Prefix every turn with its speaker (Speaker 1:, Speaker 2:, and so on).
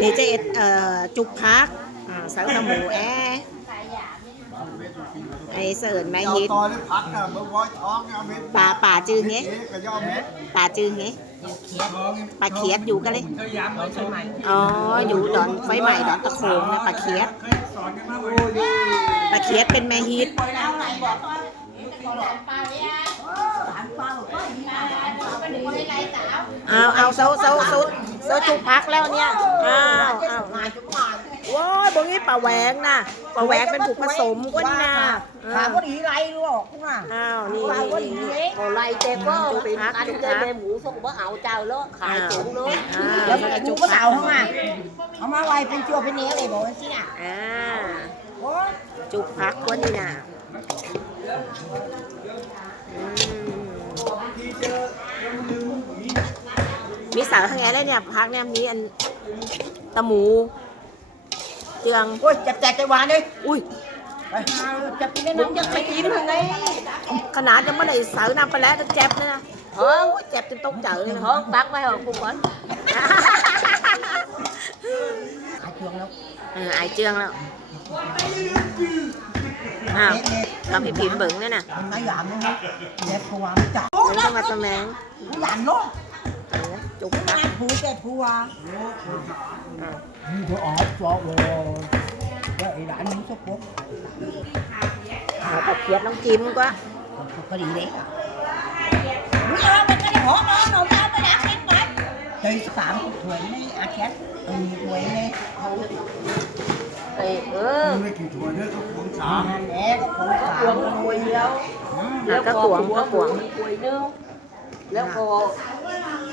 Speaker 1: นี่เจะเอ็ดเอ่อจุกพักอ่าเสาหน้ำหมูแอไอเสิร์นไม้
Speaker 2: เอา
Speaker 1: ฮิต
Speaker 2: ตอนนี้พักอะเมื่อวอยท้องเอาเม็ด
Speaker 1: ป่าป่าจือเงี้
Speaker 2: เอ๊ะก็ย่อเม็ด
Speaker 1: ป่าจือเงี้ปลาเขียดอยู่กันเลย
Speaker 3: เธอย้ำเลยใช่ไหม
Speaker 1: อ๋ออยู่ดอนไฟใหม่ดอนตะโขงเนี่ยปลาเขียด
Speaker 3: เคยสอนกันบ้างไหม
Speaker 1: ปลาเขียดเป็นแม่ฮิต เอาเอาเซาเซาเซาเซาจุกพักแล้วเนี่ยอ้าวอ้าวว้ายบงนี้ปลาแหวงนะปลาแหวงเป็นผูกผสมก็นี่นะ
Speaker 4: ถามว่าดีไรรู้หรอกนะ
Speaker 1: อ้าวนี่
Speaker 4: ถามว่า
Speaker 1: นี่
Speaker 4: ดี
Speaker 1: นี่
Speaker 4: เล็ก
Speaker 5: còn lại tê có
Speaker 1: Ừ,
Speaker 5: tìm
Speaker 1: hát,
Speaker 5: anh
Speaker 1: chụp
Speaker 5: tê
Speaker 1: hát.
Speaker 5: bê mũ xong bớt ảo chào đó khai
Speaker 1: À.
Speaker 5: chuẩn đó
Speaker 1: อ่า
Speaker 4: แล้ว
Speaker 1: นี่ก็
Speaker 4: จุ
Speaker 1: จุ
Speaker 4: ก
Speaker 1: ก
Speaker 4: ก็
Speaker 1: พั
Speaker 4: เต่ากเข้ามาเอามาไว้เป็นจัวเป็นเนี้ยเลยบอกสิน่ะ
Speaker 1: อ่า
Speaker 4: โอ้ย
Speaker 1: จุกพักก็นี่นะอืม มีสาวข้างไงแล้วเนี่ยพักเนี่ยมีอันตะหมูเจือง
Speaker 4: โอ้ยจับแจกใจหวานเลย
Speaker 1: อุ้ย
Speaker 4: ไปหาจับกินได้น้ำจับไปกินทางไหน
Speaker 1: ขนาดยังไม่ได้เสาวนำไปแล้วก็เจ็บเลยนะโอ้ยเจ็บจนต้องเจอเลยนะ
Speaker 5: hơn bác mấy hồi cũng vẫn
Speaker 4: ขายเครื่องแล้ว
Speaker 1: เออไอายเจืองแล้วอ้าว
Speaker 4: เด็ก
Speaker 1: กับพี่ผิมเบิ่งเนี่ยนะ
Speaker 4: ๆมันไม่หยามนะครับเด็กผัวไม่จับ
Speaker 1: มันต้องมาตะแมง
Speaker 4: ผู้หยามเนาะ
Speaker 1: เออจุก
Speaker 4: ผู้
Speaker 1: พัก
Speaker 4: งานผู้แต่ผัว
Speaker 1: อ่า
Speaker 4: นี่ผัวออกจอกเลยแล้วไอ้ด่านนี้สักปุ๊บ
Speaker 1: เอาผักเขียดน้องจิ้มก็
Speaker 4: ก็ดีเลยมึงเอาไปก็ได้หอมหนมเอาไปล้างเล็กน้อยใจสามถ้วยไม่อาแคทเออถ้วยนี่
Speaker 5: thì ừ
Speaker 2: ไม่กี่ถ้วยเนี่ยก็ผงสาม
Speaker 4: นั่นแหละก็ผัวสาม
Speaker 5: quần quỳ đâu
Speaker 1: อะก็กวงก็กวง
Speaker 5: quỳ nương nếu cô phá chép đã quỳ nương
Speaker 4: เอ